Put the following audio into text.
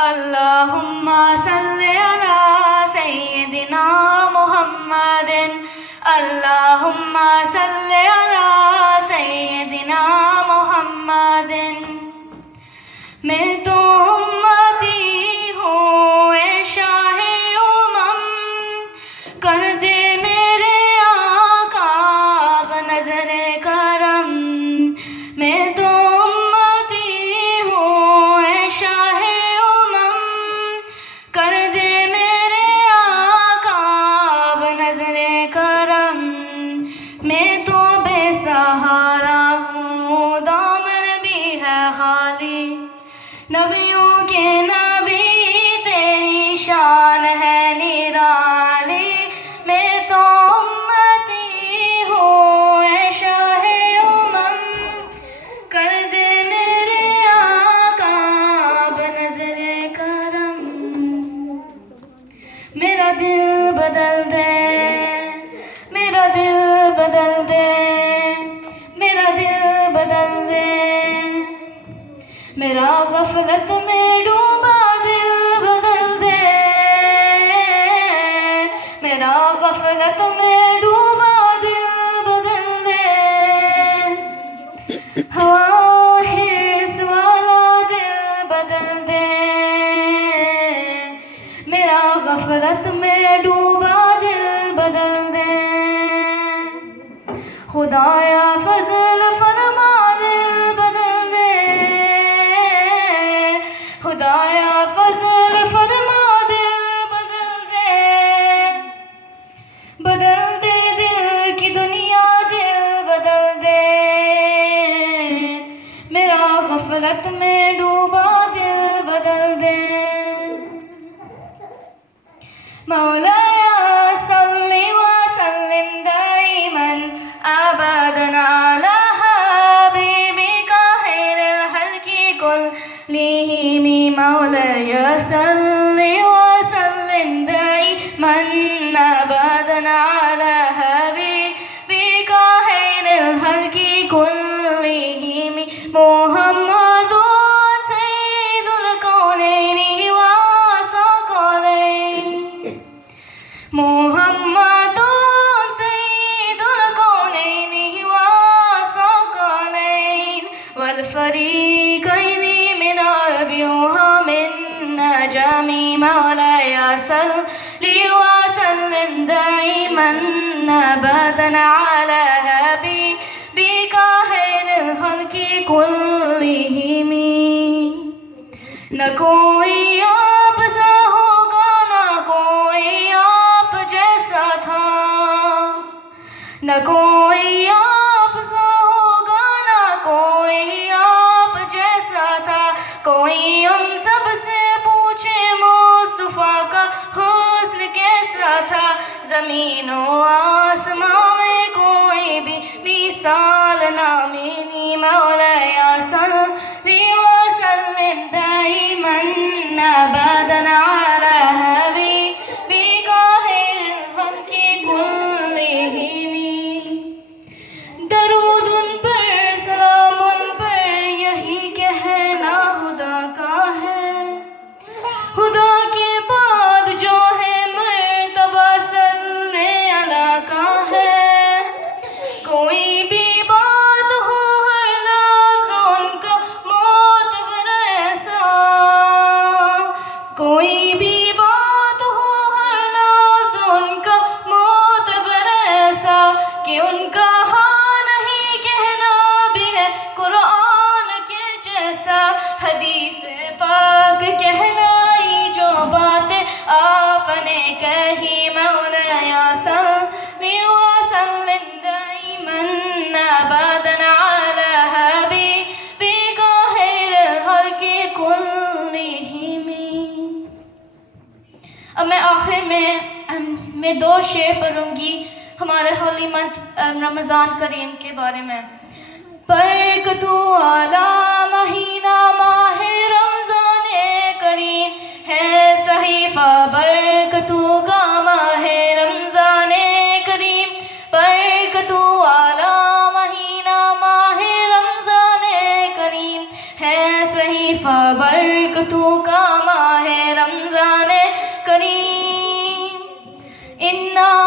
अल्लाहुम्मा सल्ले अला सय्यिदिना मुहम्मदिन। अल्लाहुम्मा सल्ले अला सय्यिदिना मुहम्मदिन। मैं तो उम्मती हूँ ए शाहे उमम, कर दे मेरे आका नज़रे करम। मैं तो उम्मती हूँ ए शाहे उमम, कर दे मेरे आका नज़रे करम। मैं तो बेसहारा हूँ, दामन भी है खाली, नबियों के नबी तेरी शान है निराली। मैं तो उम्मती हूँ ए शाहे उमम, कर दे मेरे आका बनज़रे करम। मेरा दिल बदल दे, मेरा दिल बदल दे, मेरा दिल बदल दे। मेरा गफलत में डूबा दिल बदल दे, मेरा गफलत में डूबा दिल बदल दे। हवा हिर्स वाला दिल बदल दे, मेरा गफलत में डूबा दिल बदल दे। खुदाया फजल फरमा दिल बदल दे, खुदाया फजल फरमा दिल बदल दे। बदल दे दिल की दुनिया दिल बदल दे, मेरा गफलत में डूबा दिल बदल दे। मौलाया सल्ली व सल्लिम दाइमन अबदन अला हबीबिका खैरिल खल्क़ि कुल्लिहिम। मौलाया सल्ली व सल्लिम दाइमन अबदन अला हबीबिका खैरिल खल्क़ि कुल्लिहिम। मुहम्मदुन सय्यिदुल कौनैनि व सकलैन। मुहम्मदुन सय्यिदुल कौनैनि व सकलैन वल फरीक़ैनि मिन अरबि व मिन अजमी। मौलाया सल्लि व सल्लिम दाइमन अबदन अला हबीबिका खैरिल खल्क़ि कुल्लिहिम। न कोई आप सा होगा, न कोई आप जैसा था, न कोई आप सा होगा, न कोई आप जैसा था। कोई उन सब से पूछे मुस्तफा का हुस्न कैसा था। ज़मीन व आसमां में कोई भी मिसाल ना मिली। मौलाया सल्लि व सल्लिम दाइमन अबदन अला हबीबिका खैरिल खल्क़ि कुल्लिहिम। दरूद उन पर, सलाम उन पर, यही कहना खुदा का है। खुदा के बाद जो है मर्तबा सल्ले अला का है। कोई भी बात हो हर लफ्ज़ उनका मोतबर ऐसा, कोई भी बात हो हर लफ्ज़ उनका मोतबर ऐसा, कि उनका हाँ नहीं कहना भी है कुरान के जैसा। हदीस पाक कहलाई जो बातें आपने कही। मौलाया सल्लि व सल्लिम दाइमन अबदन अला हबीबिका खैरिल खल्क़ि कुल्लिहिम। अब मैं आखिर में दो शेर पढ़ूंगी हमारे होली मंथ रमज़ान करीम के बारे में। बरकतु आला महीना माहे रमज़ाने करीम है सहीफ़ा बरकतु का माहे रमज़ाने करीम। बरकतु आला महीना माहे रमज़ाने करीम है सहीफा बरकतों का माह रमज़ान करीम। इन्ना